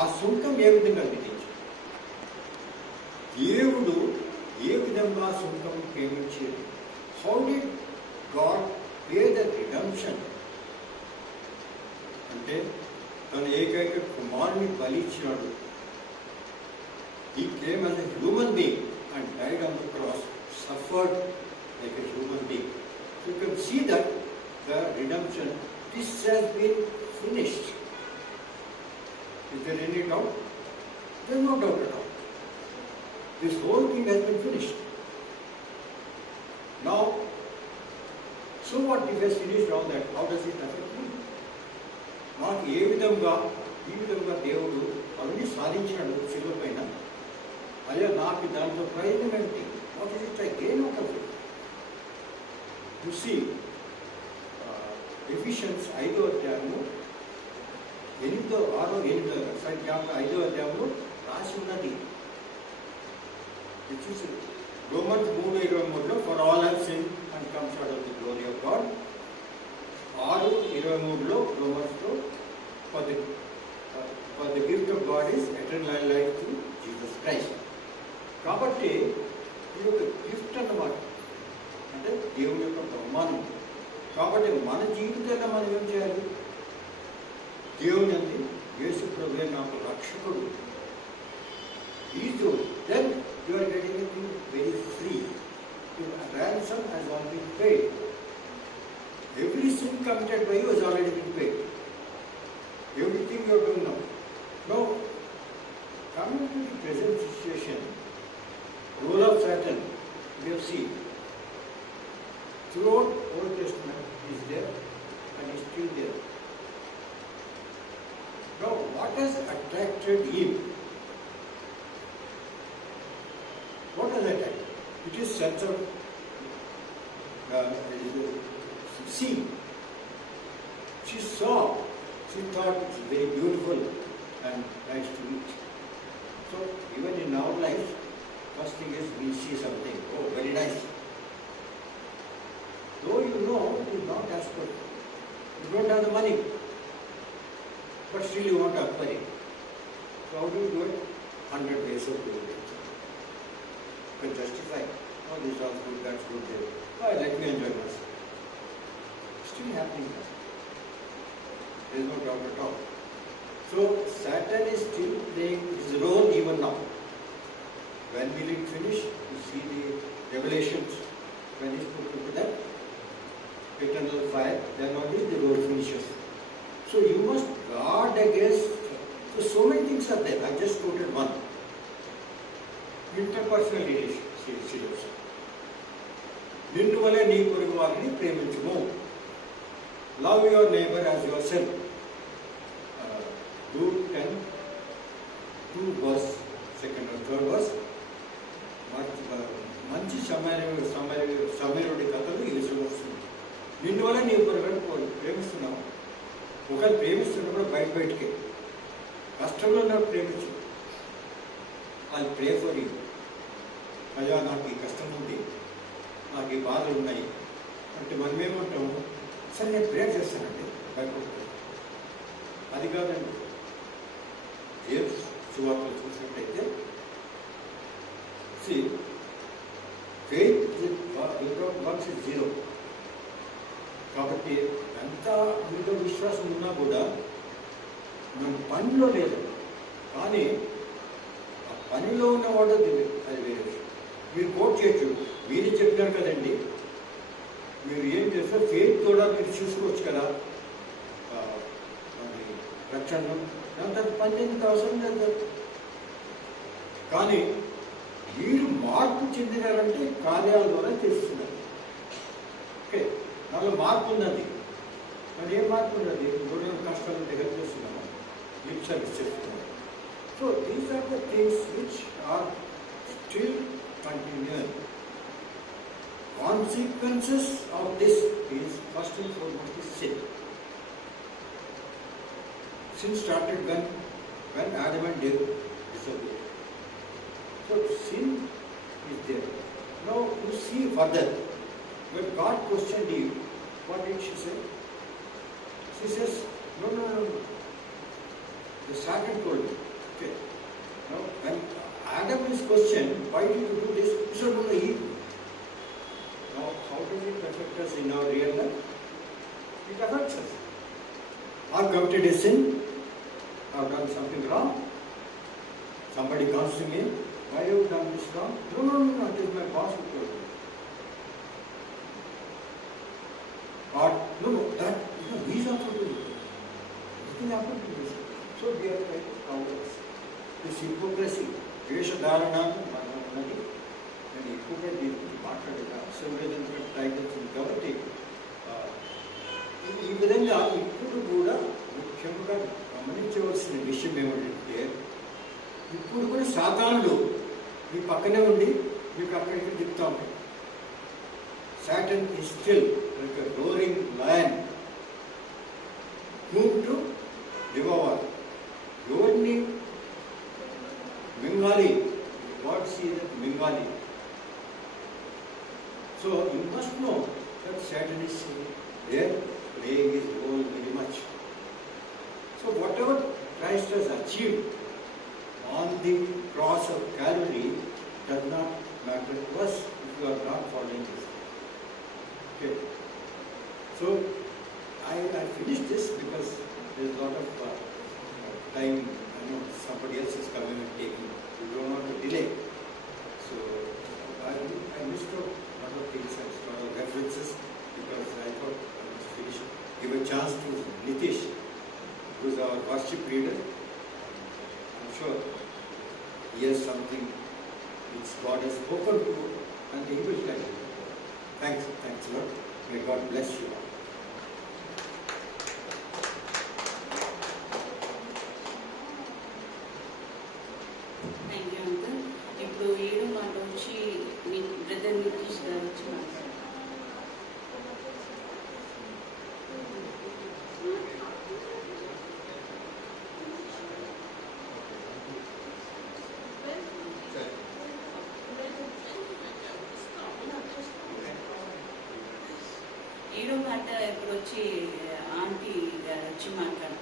ఆ సుంకం ఏ విధంగా విధించాడు, దేవుడు ఏ విధంగా సుంకం పేమెంట్ చేయడు. How did God pay the redemption అంటే తన ఏకైక కుమారుని బలిచ్చినాడు. He came as a human being and died on the cross, suffered like a human being. So you can see that the redemption, this has been finished. Is there any doubt? There is no doubt at all. This whole thing has been finished. Now, so what if he has finished all that? How does it affect me? నాకు ఈ విధంగా దేవుడు అవన్నీ సాధించినాడు శిలువ పైన. అయ్యా నాకు దాంట్లో ప్రయోజనం ఏమిటి? What is it I gain out of it? You see Ephesians 5వ అధ్యాయము 8, 5వ అధ్యాయంలో రాసి ఉన్నది. రోమన్స్ 3:23లో for all have sin and come short of the glory of God. 6:23లో రోమన్స్లో for the gift of God is eternal life through Jesus Christ. కాబట్టి ఇది ఒక గిఫ్ట్ అన్నమాట, అంటే దేవుని యొక్క బహుమానం. కాబట్టి మన జీవితంలో మనం ఏం చేయాలి? దేవుని అంది యేసు ప్రభువే నాకు రక్షకుడు. Then you are getting it very free. Your ransom has already been paid. Every sin committed by you has already been paid. Everything you are doing now. Now, coming to the present situation, role of Satan, we have seen throughout Old Testament is there and is still there. Now, what has attracted Eve? What has attracted? It is sense of seeing. She saw, she thought it's very beautiful and nice to eat. So, even in our life, first thing is we see something, oh, very nice. Though you know it is not as good, you don't have the money, but still you want to acquire it. So how do you do it? 100 ways of doing it. You can justify, oh, this is good, that's good, there. Oh, let me enjoy myself. Still happening. There is no doubt at all. So Satan is still playing his role even now. When will it finish? You see the revelations, when he is put into that eternal fire, then only the role finishes. So you must guard against, so many things are there. I just quoted one. Interpersonal relationships. నిన్ను వలె నీ పొరుగు వారిని ప్రేమించుము. Love your neighbor as yourself. Luke 10:2 verse, 2nd or 3rd verse. మంచి సమరయుడి కథలు ఈ విషయంలో వస్తుంది. నిన్ను వల్ల నీ పొరుగు ప్రేమిస్తున్నావు. ఒకరు ప్రేమిస్తున్నప్పుడు బయటకే కష్టంలో ఉన్నప్పుడు ప్రేమించు. వాళ్ళు ప్రే ఫర్ యూ. అయ్యా నాకు ఈ కష్టం ఉంది, నాకు ఈ బాధలు ఉన్నాయి అంటే మనం ఏమంటాము, సరే నేను ప్రేయర్ చేస్తానండి, భయపడుతుంది. అది కాదండి. ఏ సువార్తలు చూసినట్టయితే faith without works is zero. కాబట్టి ఎంత మీలో విశ్వాసం ఉన్నా కూడా మన పనిలో లేదు. కానీ ఆ పనిలో ఉన్నవాడు అది వేరే విషయం. మీరు కోట్ చేయొచ్చు, మీరే చెప్పినారు కదండి, మీరు ఏం చేస్తారు ఫెయిత్ కూడా మీరు చూసుకోవచ్చు కదా రక్షణ, దాంతో పని ఎందుకు అవసరం లేదు. కానీ మీరు మార్పు చెందినారంటే కార్యాల ద్వారా తెలుస్తున్నారు. ఓకే, నాలో మార్పు ఉన్నది. మరి ఏం మార్పు ఉన్నది? గొడవ కష్టాలు హెల్ప్ చేస్తున్నాము, లిప్ సర్వీస్ చేస్తున్నాము. So these are the things which are still continuing. Consequences of this is first and foremost is sin. Sin started when Adam and Eve disobeyed. So sin is there. Now you see further, when God questioned Eve, what did she say? She says, no. The Satan told me, Okay. Now, when Adam is questioned, why did you do this? He said, no, eat. Now, how does it affect us in our real life? It affects us. I've committed a sin. I've done something wrong. Somebody comes to me, why have you done this wrong? No, it is my boss who told me. Or, he's also doing it. Nothing happened to this. So we are trying to counter this hypocrisy. Vesha-dharana అన్నది నేను ఎక్కువగా దీనికి మాట్లాడేదా శివరేంద్ర టైగర్స్ కాబట్టి ఈ విధంగా ఇప్పుడు కూడా ముఖ్యంగా గమనించవలసిన విషయం ఏమిటంటే ఇప్పుడు కూడా సాతానుడు మీ పక్కనే ఉండి మీకు అక్కడికి తిప్పుతా ఉంటాడు. Satan is still like a roaring lion whom to devour. ఎవరిని మింగాలి, God sees that మింగాలి. So you must know that Satan is there playing his role very much. So whatever Christ has achieved on the cross of Calvary does not matter to us if you are not following this. Okay. So I finished this because there is a lot of time. I know somebody else is coming and taking. We don't want to delay. So I missed out a lot of things and a lot of references because I thought I must finish. Give a chance to Nitish, who is our worship leader. I'm sure he has something which God has spoken to, and he will tell you. Thanks Lord. May God bless you all. Thank you uncle. ఇప్పుడు 7వ మాట వచ్చి మీ బ్రదర్ నితీష్ గారు వచ్చి మాట్లాడారు. ఏడో మాట ఇప్పుడు వచ్చి ఆంటీ గారు వచ్చి మాట్లాడతారు.